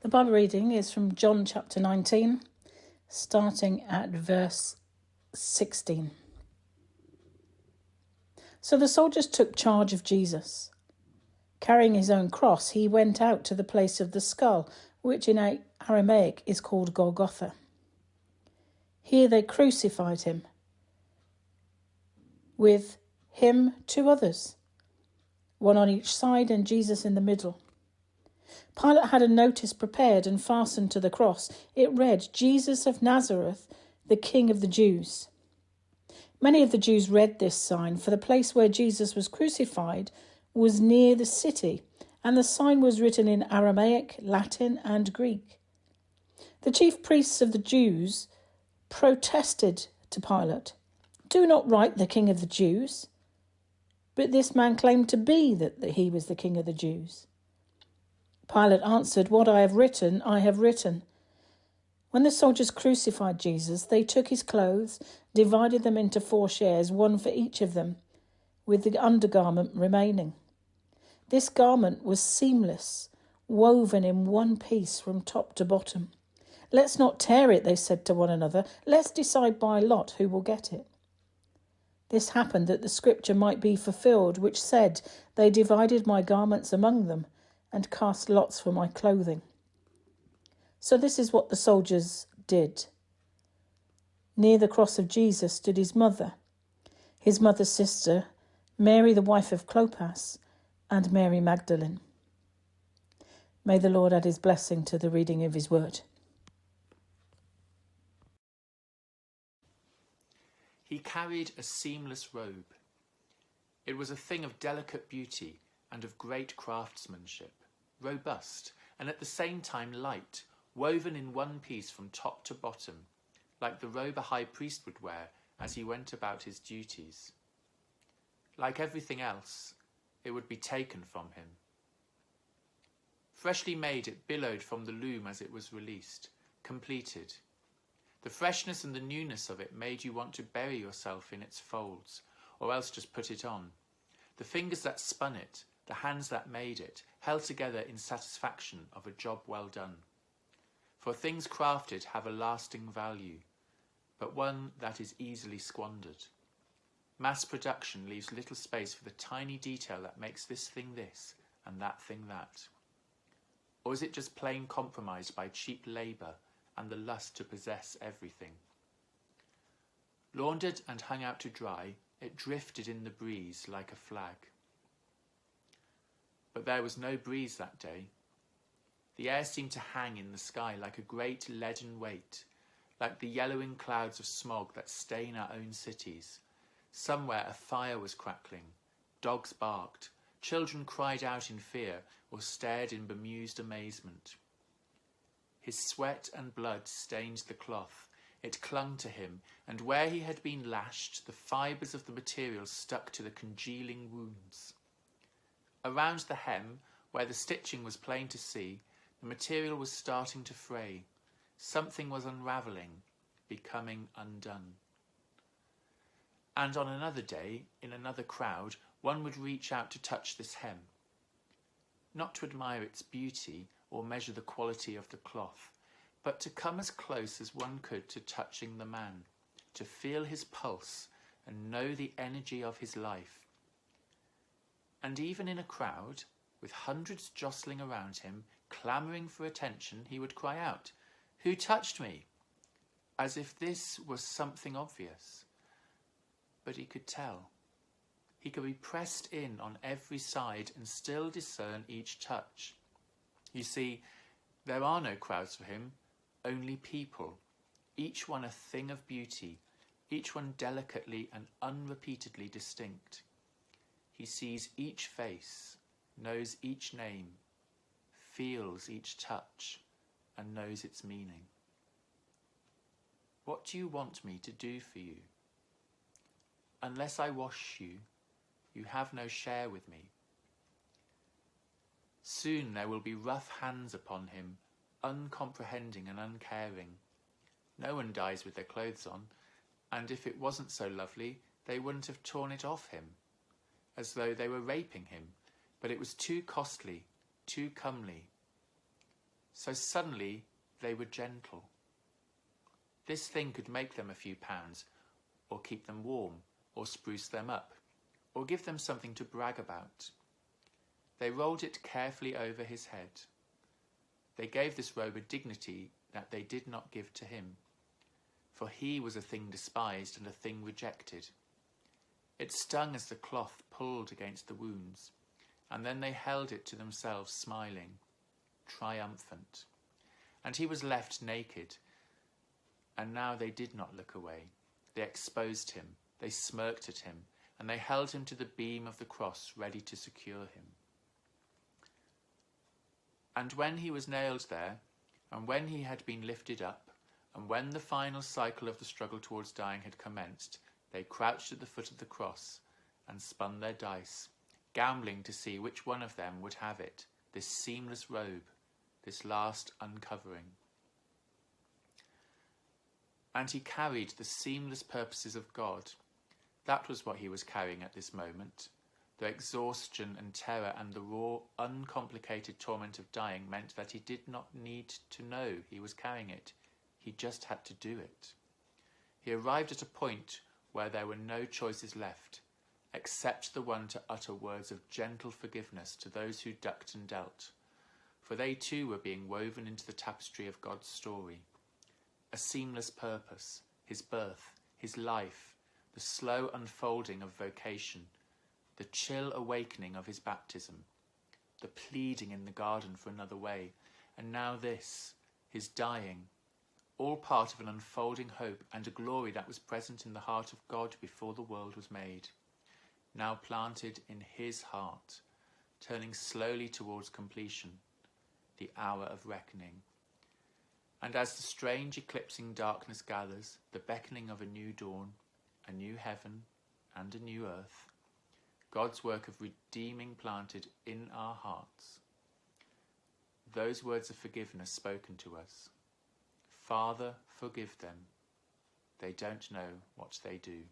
The Bible reading is from John chapter 19, starting at verse 16. So the soldiers took charge of Jesus. Carrying his own cross, he went out to the place of the skull, which in Aramaic is called Golgotha. Here they crucified him, with him 2 others, one on each side and Jesus in the middle. Pilate had a notice prepared and fastened to the cross. It read, "Jesus of Nazareth, the King of the Jews." Many of the Jews read this sign, for the place where Jesus was crucified was near the city, and the sign was written in Aramaic, Latin, and Greek. The chief priests of the Jews protested to Pilate, "Do not write the King of the Jews." But this man claimed to be that he was the King of the Jews. Pilate answered, "What I have written, I have written." When the soldiers crucified Jesus, they took his clothes, divided them into 4 shares, one for each of them, with the undergarment remaining. This garment was seamless, woven in one piece from top to bottom. "Let's not tear it," they said to one another. "Let's decide by lot who will get it." This happened that the scripture might be fulfilled, which said, "They divided my garments among them and cast lots for my clothing." So this is what the soldiers did. Near the cross of Jesus stood his mother's sister, Mary the wife of Clopas, and Mary Magdalene. May the Lord add his blessing to the reading of his word. He carried a seamless robe. It was a thing of delicate beauty and of great craftsmanship, robust and at the same time light, woven in one piece from top to bottom, like the robe a high priest would wear as he went about his duties. Like everything else, it would be taken from him. Freshly made, it billowed from the loom as it was released, completed. The freshness and the newness of it made you want to bury yourself in its folds, or else just put it on. The fingers that spun it, the hands that made it, held together in satisfaction of a job well done. For things crafted have a lasting value, but one that is easily squandered. Mass production leaves little space for the tiny detail that makes this thing this and that thing that. Or is it just plain compromised by cheap labour and the lust to possess everything? Laundered and hung out to dry, it drifted in the breeze like a flag. But there was no breeze that day. The air seemed to hang in the sky like a great leaden weight, like the yellowing clouds of smog that stain our own cities. Somewhere a fire was crackling, dogs barked, children cried out in fear or stared in bemused amazement. His sweat and blood stained the cloth. It clung to him, and where he had been lashed, the fibres of the material stuck to the congealing wounds. Around the hem, where the stitching was plain to see, the material was starting to fray. Something was unravelling, becoming undone. And on another day, in another crowd, one would reach out to touch this hem. Not to admire its beauty or measure the quality of the cloth, but to come as close as one could to touching the man, to feel his pulse and know the energy of his life. And even in a crowd, with hundreds jostling around him, clamouring for attention, he would cry out, "Who touched me?" as if this was something obvious. But he could tell. He could be pressed in on every side and still discern each touch. You see, there are no crowds for him, only people, each one a thing of beauty, each one delicately and unrepeatedly distinct. He sees each face, knows each name, feels each touch, and knows its meaning. What do you want me to do for you? Unless I wash you, you have no share with me. Soon there will be rough hands upon him, uncomprehending and uncaring. No one dies with their clothes on, and if it wasn't so lovely, they wouldn't have torn it off him, as though they were raping him, but it was too costly, too comely. So suddenly they were gentle. This thing could make them a few pounds, or keep them warm, or spruce them up, or give them something to brag about. They rolled it carefully over his head. They gave this robe a dignity that they did not give to him, for he was a thing despised and a thing rejected. It stung as the cloth pulled against the wounds, and then they held it to themselves, smiling, triumphant. And he was left naked, and now they did not look away. They exposed him, they smirked at him, and they held him to the beam of the cross, ready to secure him. And when he was nailed there, and when he had been lifted up, and when the final cycle of the struggle towards dying had commenced, they crouched at the foot of the cross and spun their dice, gambling to see which one of them would have it, this seamless robe, this last uncovering. And he carried the seamless purposes of God. That was what he was carrying at this moment. The exhaustion and terror and the raw, uncomplicated torment of dying meant that he did not need to know he was carrying it. He just had to do it. He arrived at a point where there were no choices left, except the one to utter words of gentle forgiveness to those who ducked and dealt, for they too were being woven into the tapestry of God's story. A seamless purpose, his birth, his life, the slow unfolding of vocation, the chill awakening of his baptism, the pleading in the garden for another way, and now this, his dying, all part of an unfolding hope and a glory that was present in the heart of God before the world was made, now planted in his heart, turning slowly towards completion, the hour of reckoning. And as the strange eclipsing darkness gathers, the beckoning of a new dawn, a new heaven and a new earth, God's work of redeeming planted in our hearts, those words of forgiveness spoken to us, Father, forgive them. They don't know what they do.